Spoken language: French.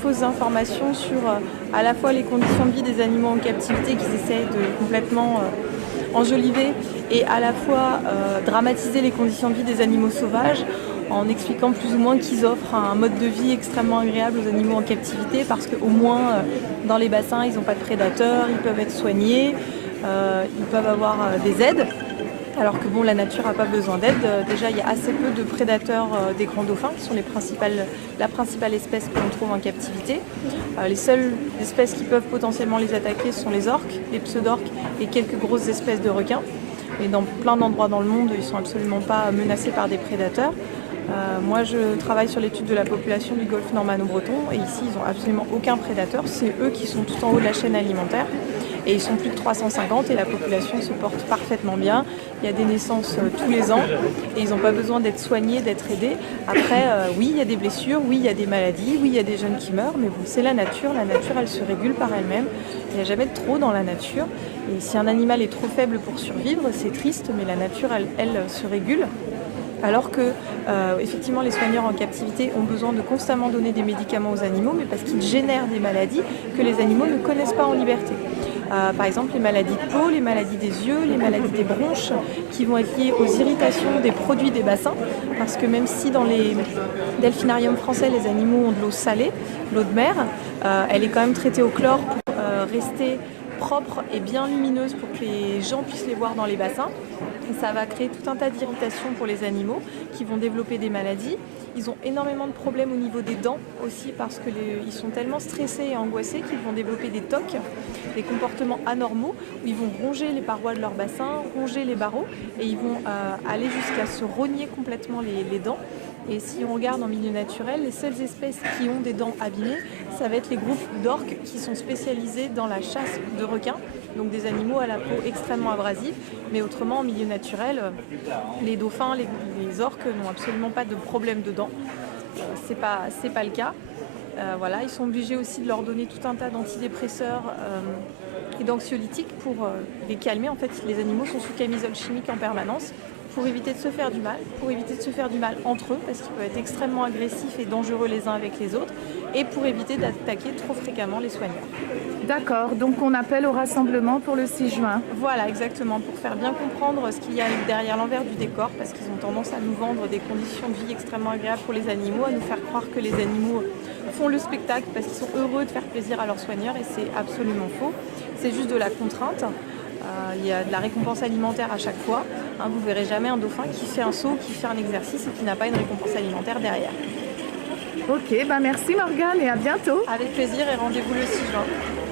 fausses informations sur à la fois les conditions de vie des animaux en captivité qu'ils essayent de complètement enjoliver et à la fois dramatiser les conditions de vie des animaux sauvages en expliquant plus ou moins qu'ils offrent un mode de vie extrêmement agréable aux animaux en captivité parce qu'au moins dans les bassins ils n'ont pas de prédateurs, ils peuvent être soignés, ils peuvent avoir des aides. Alors que bon, la nature n'a pas besoin d'aide. Déjà, il y a assez peu de prédateurs des grands dauphins, qui sont la principale espèce que l'on trouve en captivité. Les seules espèces qui peuvent potentiellement les attaquer sont les orques, les pseudorques et quelques grosses espèces de requins. Mais dans plein d'endroits dans le monde, ils ne sont absolument pas menacés par des prédateurs. Moi, je travaille sur l'étude de la population du golfe normanno-breton et ici, ils n'ont absolument aucun prédateur. C'est eux qui sont tout en haut de la chaîne alimentaire. Et ils sont plus de 350 et la population se porte parfaitement bien. Il y a des naissances tous les ans et ils n'ont pas besoin d'être soignés, d'être aidés. Après, oui, il y a des blessures, oui, il y a des maladies, oui, il y a des jeunes qui meurent, mais bon, c'est la nature. La nature, elle se régule par elle-même. Il n'y a jamais de trop dans la nature. Et si un animal est trop faible pour survivre, c'est triste, mais la nature, elle se régule. Alors que, effectivement, les soigneurs en captivité ont besoin de constamment donner des médicaments aux animaux, mais parce qu'ils génèrent des maladies que les animaux ne connaissent pas en liberté. Par exemple, les maladies de peau, les maladies des yeux, les maladies des bronches, qui vont être liées aux irritations des produits des bassins, parce que même si dans les delphinariums français, les animaux ont de l'eau salée, l'eau de mer, elle est quand même traitée au chlore pour rester propre et bien lumineuse pour que les gens puissent les voir dans les bassins. Et ça va créer tout un tas d'irritations pour les animaux qui vont développer des maladies. Ils ont énormément de problèmes au niveau des dents aussi parce qu'ils sont tellement stressés et angoissés qu'ils vont développer des tocs, des comportements anormaux où ils vont ronger les parois de leur bassin, ronger les barreaux et ils vont aller jusqu'à se rogner complètement les dents. Et si on regarde en milieu naturel, les seules espèces qui ont des dents abîmées, ça va être les groupes d'orques qui sont spécialisés dans la chasse de requins, donc des animaux à la peau extrêmement abrasive. Mais autrement, en milieu naturel, les dauphins, les orques n'ont absolument pas de problème de dents. C'est pas le cas. Voilà, ils sont obligés aussi de leur donner tout un tas d'antidépresseurs et d'anxiolytiques pour les calmer. En fait, les animaux sont sous camisole chimique en permanence pour éviter de se faire du mal, pour éviter de se faire du mal entre eux, parce qu'ils peuvent être extrêmement agressifs et dangereux les uns avec les autres, et pour éviter d'attaquer trop fréquemment les soigneurs. D'accord, donc on appelle au rassemblement pour le 6 juin. Voilà, exactement, pour faire bien comprendre ce qu'il y a derrière l'envers du décor, parce qu'ils ont tendance à nous vendre des conditions de vie extrêmement agréables pour les animaux, à nous faire croire que les animaux font le spectacle parce qu'ils sont heureux de faire plaisir à leurs soigneurs, et c'est absolument faux. C'est juste de la contrainte. Il y a de la récompense alimentaire à chaque fois. Vous ne verrez jamais un dauphin qui fait un saut, qui fait un exercice et qui n'a pas une récompense alimentaire derrière. Ok, merci Morgane et à bientôt. Avec plaisir et rendez-vous le 6 juin.